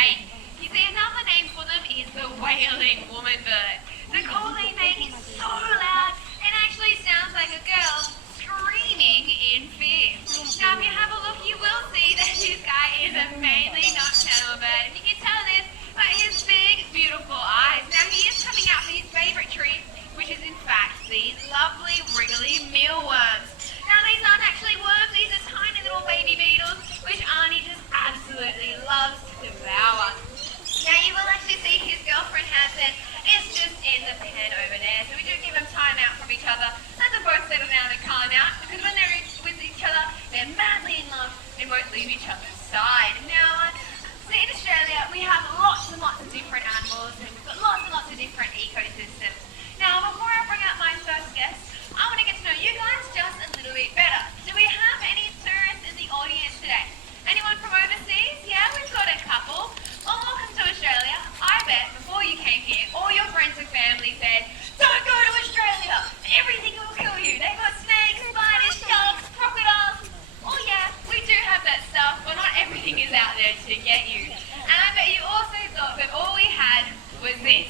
make. You see, another name for them is the wailing woman bird. The call they make is so loud, it actually sounds like a girl screaming in fear. Now, if you have a look, you will see that this guy is a mainly nocturnal bird. And you can tell this by his big, beautiful eyes. Now, he is coming out from his favourite tree, which is in fact these lovely, wriggly mealworms. Now, these aren't actually worms, these are tiny little baby beetles, which Arnie just absolutely loves to devour. Now, you will actually see his girlfriend Hanson is just in the pen over there, so we do give them time out from each other. Let them both settle down and calm out, because when they're with each other, they're madly in love and won't leave each other's side. Now, so in Australia, we have lots and lots of different animals, and we've got lots and lots of different ecosystems. Now, before I bring out my first guest, I want to get to know you guys just a little bit better. Do we have any tourists in the audience today? Anyone from overseas? Yeah, we've got a couple. Well, welcome to Australia. I bet before you came here, all your friends and family said, don't go to Australia! Everything will kill you. They've got snakes, spiders, sharks, crocodiles. Oh yeah, we do have that stuff, but not everything is out there to get you. And I bet you also thought that all we had was this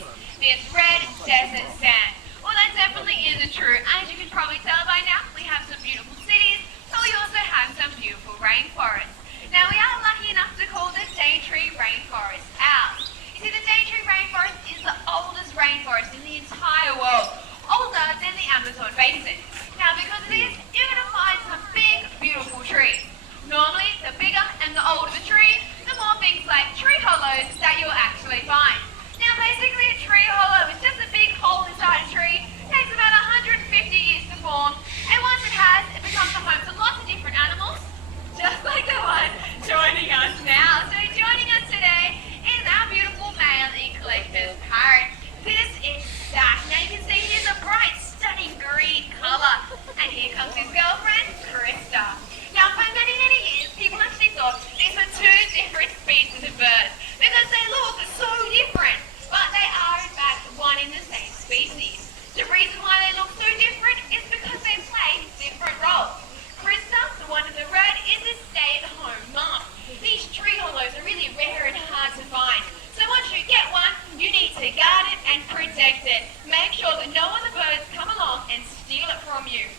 red desert sand. Well, that definitely isn't true. As you can probably tell by now, we have some beautiful cities, but we also have some beautiful rainforests. Now, we are lucky enough to call the Daintree Rainforest ours. You see, the Daintree Rainforest is the oldest rainforest in the entire world, older than the Amazon basin. Now, because of this, you're going to find some big, beautiful trees. Normally, the bigger and the older the tree, the more things like tree hollows that you'll actually find. Now, basically, a tree hollow is just a big hole inside a tree. It takes about 150 years to form, and once it has, it becomes the home to lots of different animals, just like the one joining us now. So joining us today is our beautiful male eccoliptus parrot. This is Zach. Now you can see he's a bright, stunning green colour. And here comes his girlfriend, Krista. Now for many, many years, people actually thought these were two different species of birds because they look so different. But they are in fact one and the same species. The reason why they look so different is because they play different roles. Krista, the one in the red, is a stay-at-home mom. These tree hollows are really rare and hard to find. So once you get one, you need to guard it and protect it. Make sure that no other birds come along and steal it from you.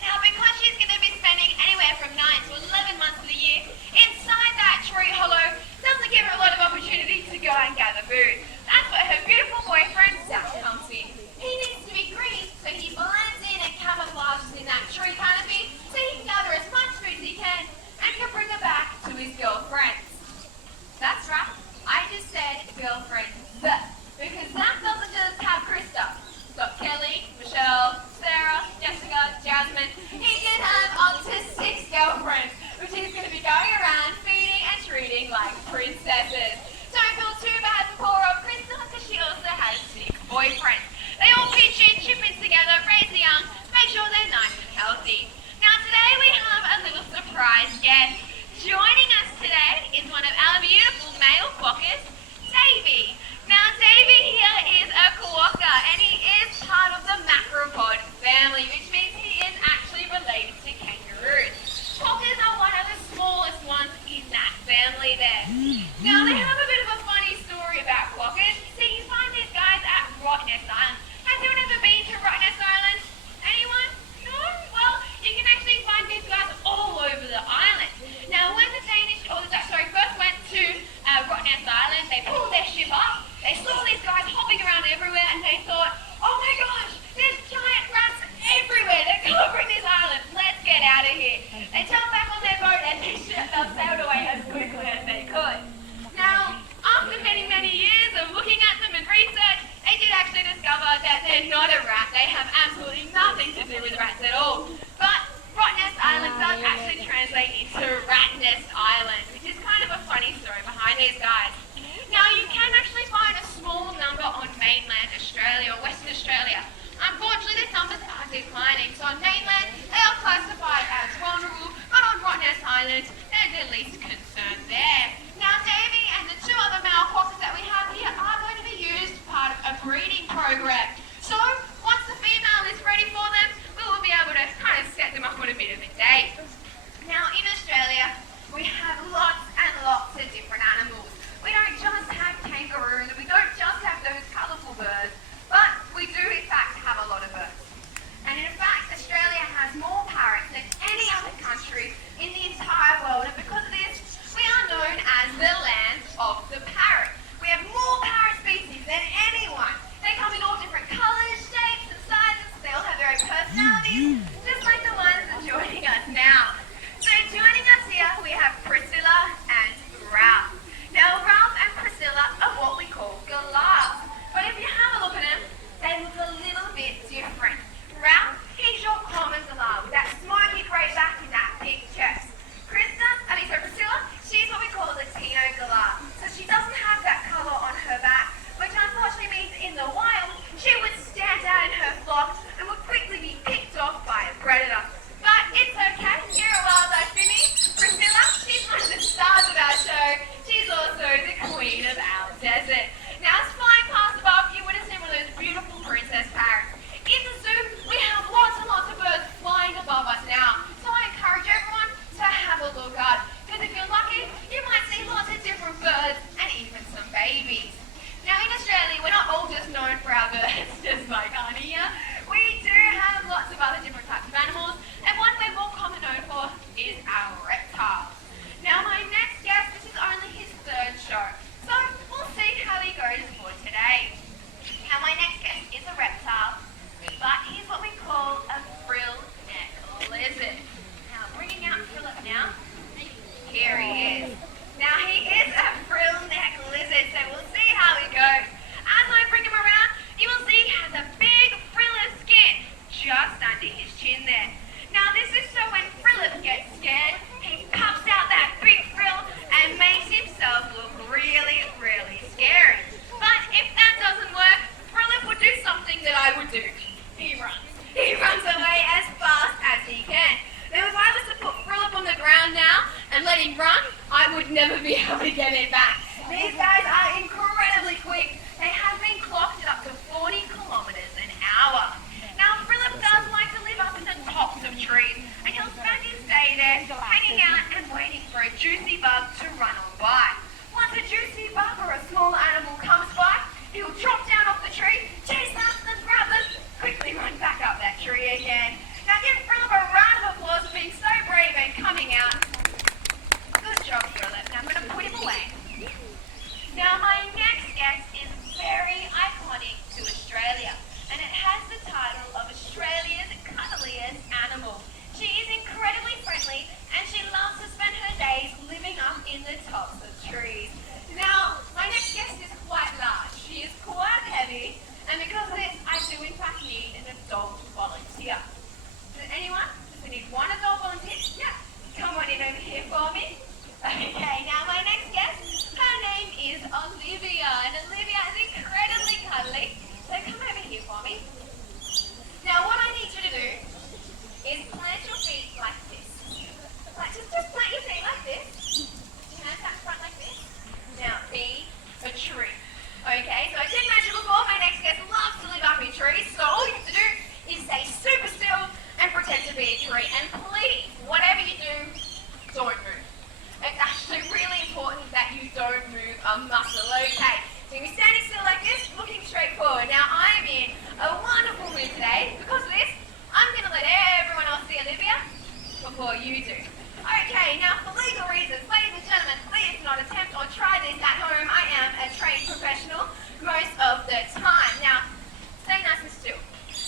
Now, because she's going to be spending anywhere from 9 to 11 months of the year inside that tree hollow, doesn't give her a lot of opportunity to go and gather food. That's where her beautiful boyfriend, Zach, comes in. He needs to be green, so he blends in and camouflages in that tree canopy so he can gather as much food as he can and can bring it back to his girlfriends. That's right, I just said girlfriends, because Zach doesn't just have Krista. He's got Kelly, Michelle, Sarah, Jessica, Jasmine. He can have up to 6 girlfriends, which he's going to be going around feeding and treating like princesses. Don't feel too bad for poor old Krista, because she also has 6 boyfriends. They all pitch in, chip in together, raise the young, make sure they're nice and healthy. Now today we have a little surprise guest. Joining us today is one of our beautiful male quokkas, Davey. Now Davey here is a quokka and he is part of the macropod family, which means he is actually related to kangaroos. Quokkas are one of the smallest ones in that family there. Now they have a bit of a funny story about quokkas. See, you find these guys at Rottnest Island. Has anyone ever been to Rottnest Island? Anyone? No? Well, you can actually find these guys all over the island. Now, when the first went to Rottnest Island, they pulled their ship up, they saw these guys hopping around everywhere, and they thought, oh my gosh, there's giant rats everywhere, they're covering this island, let's get out of here. They jumped back on their boat and they sailed away as quickly as they could. Now, after many, many years of looking at them and research, they did actually discover that they're not a rat. They have absolutely nothing to do with rats at all. But Rottnest Island does actually translate into Ratnest Island, which is kind of a funny story behind these guys. Now, you can actually find a small number on mainland Australia or Western Australia. Unfortunately, this numbers are declining. So on mainland, they are classified as vulnerable, but on Rottnest Island, there's at least concern there. Now, Davey and the 2 other male quokkas that we have here are going to be used part of a breeding program. So, once the female is ready for them, we will be able to kind of set them up on a bit of a date. Now, in Australia, we have lots and lots of different animals. We don't just These guys are incredibly quick. They have been clocked at up to 40 kilometres an hour. Now, Philip does like to live up in the tops of trees, and he'll spend his day there hanging out and waiting for a juicy bug to run on by. Once a juicy bug or a small animal comes by, he'll drop down off the tree, chase after them, grab them, quickly run back up that tree again. Now give Philip a round of applause for being so brave and coming out. Good job, Philip. Now I'm going to put him away. Now my next guest is very iconic to Australia, and it has the title of Australia's cuddliest animal. She is incredibly friendly, and she loves to spend her days living up in the tops of trees. Now, my next guest is quite large. She is quite heavy, and because of this, I do in fact need an adult volunteer. Does anyone? Does we need one adult volunteer? Yeah. Come on in over here for me. Okay, now my next guest, her name is Olivia, and Olivia is incredibly cuddly. So come over here for me. Now, what I need you to do is plant your feet like this. Like, just plant your feet like this. Your hands out front like this. Now, be a tree. Okay, so I did mention before, my next guest loves to live up in trees, so all you have to do is stay super still and pretend to be a tree. And please, whatever you do, don't move. It's actually really important that you don't move a muscle, okay? So you're standing still like this, looking straight forward. Now, I'm in a wonderful mood today. Because of this, I'm going to let everyone else see Olivia before you do. Okay, now for legal reasons, ladies and gentlemen, please not attempt or try this at home. I am a trained professional most of the time. Now, stay nice and still.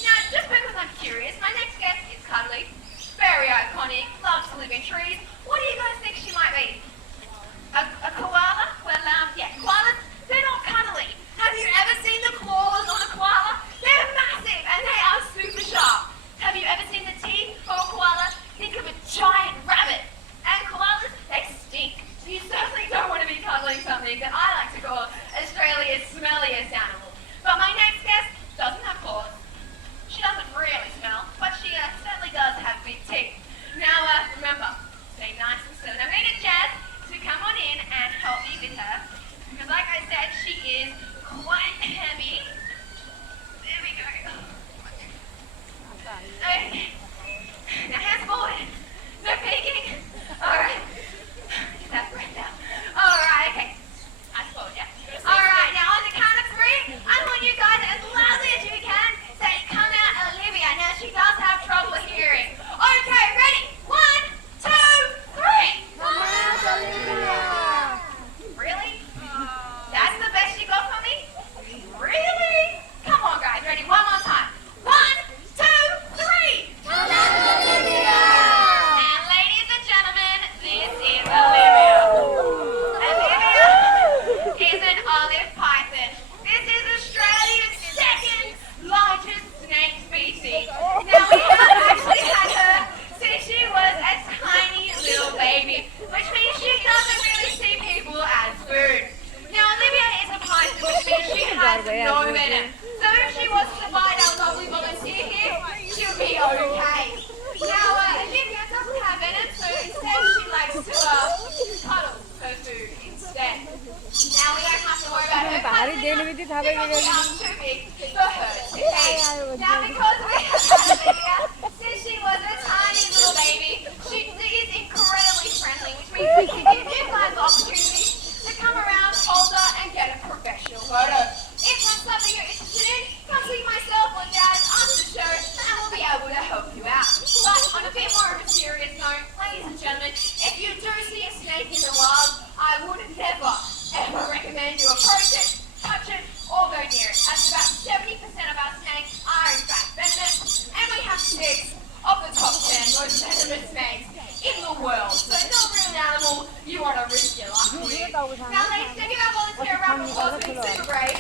Now, just because I'm curious, my next guest is cuddly, very iconic, loves to live in trees. What do you guys think she might be? A koala? Well, yeah, koalas, they're not cuddly. Have you ever seen the claws on a koala? They're massive and they are super sharp. Have you ever seen the teeth of a koala? Think of a giant rabbit. And koalas, they stink. So you certainly don't want to be cuddling something that I like to call Australia's smelliest animal. But my next guest doesn't have claws. She doesn't really smell, but she certainly does have big teeth. Now, remember, stay nice and still. Now, meet Jazz to come on in and help me with her. Because like I said, she is quite heavy. There we go. Okay. Now, hands forward. No peeking. Alright. Get that breath out. Alright, okay. Eyes forward, yeah. Alright, now on the count of 3, I want you guys as loudly as you can say, come out, Olivia. Now, she does have trouble hearing. Okay, ready? 1, 2, 3. Come out, Olivia. Really? That's the best you got for me? Really? Come on, guys. Ready? One more time. 1, 2, 3. Come out, Olivia. And ladies and gentlemen, this is Olivia. Olivia is an olive python. This is Australia's second largest snake species. Now, we have actually had her since she was a tiny little baby, which means she doesn't really see people as food. Now, Olivia is a python, which means she has no venom. So if she was to bite our lovely volunteer here, she'll be okay. Now, Olivia doesn't have venom, so instead she likes to cuddle her food instead. Now, we don't have to worry about her cuddling because we are too big for her to eat. Now, because we have had Olivia since she was a tiny little baby, she is incredibly friendly, which means we can give you guys the opportunity to come around, hold her, and get a professional photo. If that's something you're interested in, come see myself or Jazz after the show, and we'll be able to help you out. But on a bit more of a serious note, ladies and gentlemen, if you do see a snake in the wild, I would never, ever recommend you approach it, touch it, or go near it, as about 70% of our snakes are in fact venomous, and we have 6 of the top 10 most venomous snakes in the world. So not really an animal you want to risk your life with. Now, ladies, can you give our volunteer a round of applause for being super brave?